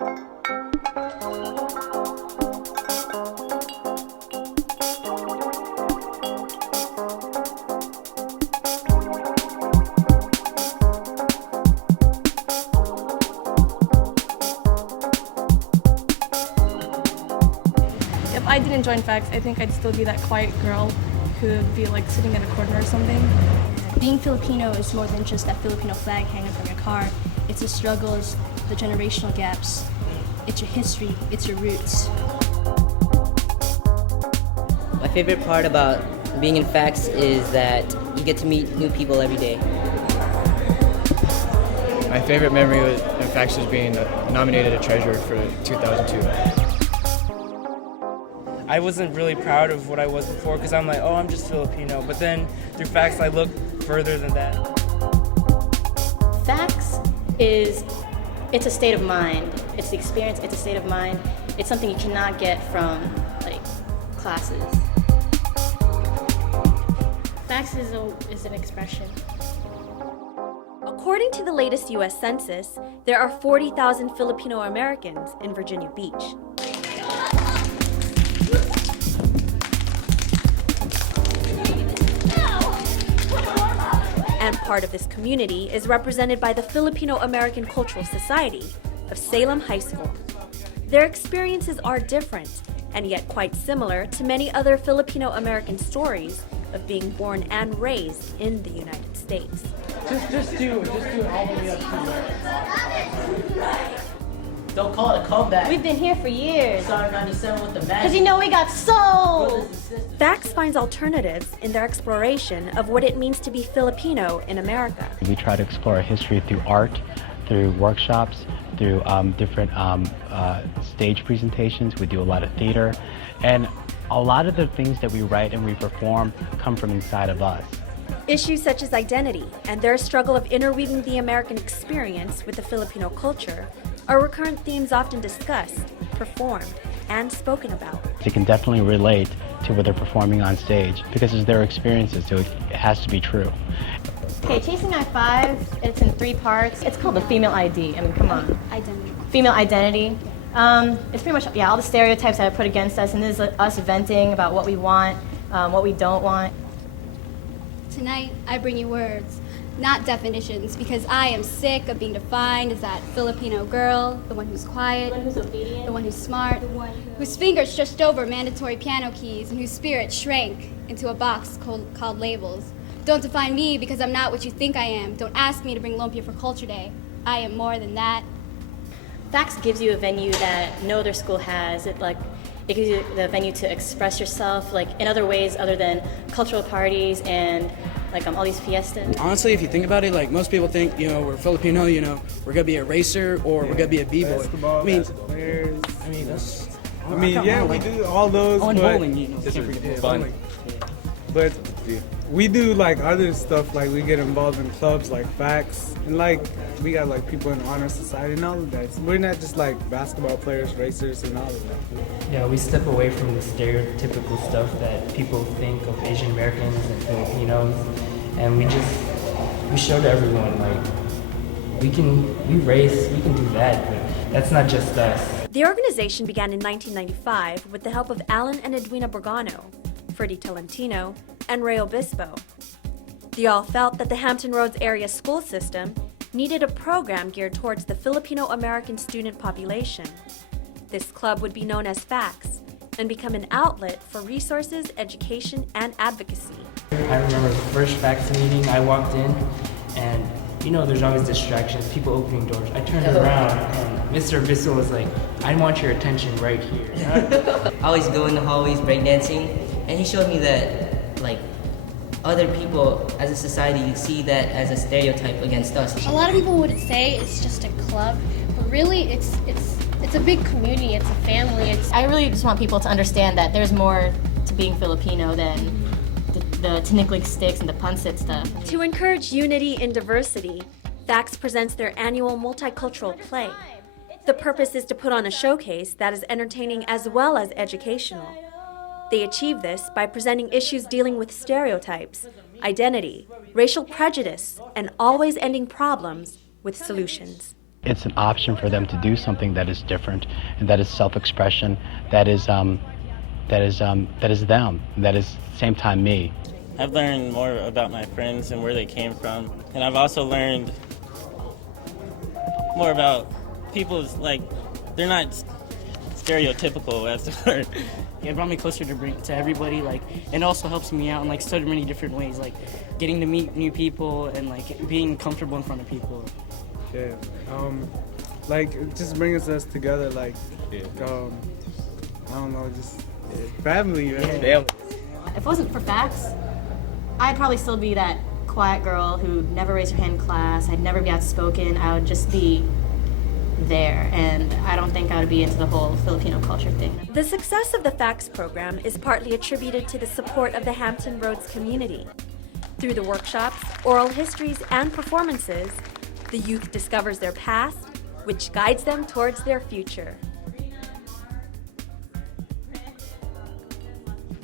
If I didn't join FACS, I think I'd still be that quiet girl who would be like sitting in a corner or something. Being Filipino is more than just that Filipino flag hanging from your car. It's the struggles, the generational gaps. It's your history, it's your roots. My favorite part about being in FACS is that you get to meet new people every day. My favorite memory in FACS was being nominated a treasurer for 2002. I wasn't really proud of what I was before because I'm like, oh, I'm just Filipino. But then through FACS, I look further than that. FACS it's a state of mind. It's the experience, it's a state of mind. It's something you cannot get from like classes. FACS is an expression. According to the latest U.S. Census, there are 40,000 Filipino Americans in Virginia Beach. And part of this community is represented by the Filipino American Cultural Society of Salem High School. Their experiences are different and yet quite similar to many other Filipino American stories of being born and raised in the United States. Just do it all the way up to Don't call it a comeback. We've been here for years. Starting 97 with the Because magic. you know we got soul. FACS finds alternatives in their exploration of what it means to be Filipino in America. We try to explore our history through art, through workshops, through different stage presentations. We do a lot of theater, and a lot of the things that we write and we perform come from inside of us. Issues such as identity and their struggle of interweaving the American experience with the Filipino culture are recurrent themes often discussed, performed, and spoken about. They can definitely relate to what they're performing on stage because it's their experiences, so it has to be true. Okay, Chasing I-5, it's in 3 parts. It's called the female ID. I mean, come on. Identity. Female identity. It's pretty much, all the stereotypes that are put against us, and this is us venting about what we want, what we don't want. Tonight, I bring you words, not definitions, because I am sick of being defined as that Filipino girl, the one who's quiet, The one who's obedient. the one who's smart, whose fingers stretched over mandatory piano keys, and whose spirit shrank into a box called labels. Don't define me because I'm not what you think I am. Don't ask me to bring lumpia for Culture Day. I am more than that. FACS gives you a venue that no other school has. It gives you the venue to express yourself, like in other ways other than cultural parties and like all these fiestas. Honestly, if you think about it, like most people think, we're Filipino, we're gonna be a racer or we're gonna be a b-boy. We do all those, and but bowling, it's fun. But we do like other stuff, like we get involved in clubs like FACS, and like we got like people in honor society and all of that. So we're not just like basketball players, racers, and all of that. Yeah, we step away from the stereotypical stuff that people think of Asian Americans and Filipinos, and we show to everyone we race, we can do that, but that's not just us. The organization began in 1995 with the help of Alan and Edwina Borgano, Freddie Tolentino, and Ray Obispo. They all felt that the Hampton Roads area school system needed a program geared towards the Filipino American student population. This club would be known as FACS and become an outlet for resources, education, and advocacy. I remember the first FACS meeting, I walked in, and there's always distractions, people opening doors. I turned around, and Mr. Bissell was like, I want your attention right here. I always go in the hallways breakdancing, and he showed me that, other people as a society see that as a stereotype against us. A lot of people would say it's just a club, but really it's a big community, it's a family. I really just want people to understand that there's more to being Filipino than the tiniklik sticks and the punsit stuff. To encourage unity in diversity, FACS presents their annual multicultural play. The purpose is to put on a showcase that is entertaining as well as educational. They achieve this by presenting issues dealing with stereotypes, identity, racial prejudice, and always ending problems with solutions. it's an option for them to do something that is different and that is self-expression, that is them, that is at the same time me. I've learned more about my friends and where they came from, and I've also learned more about people's, like, they're not stereotypical as the word. It brought me closer to everybody, like, and also helps me out in like so many different ways, like getting to meet new people and like being comfortable in front of people. Yeah, like it just brings us together, like, I don't know, just family, man. If it wasn't for FACS, I'd probably still be that quiet girl who never raised her hand in class. I'd never be outspoken. I would just be there, and I don't think I would be into the whole Filipino culture thing. The success of the FACS program is partly attributed to the support of the Hampton Roads community. Through the workshops, oral histories, and performances, the youth discovers their past, which guides them towards their future.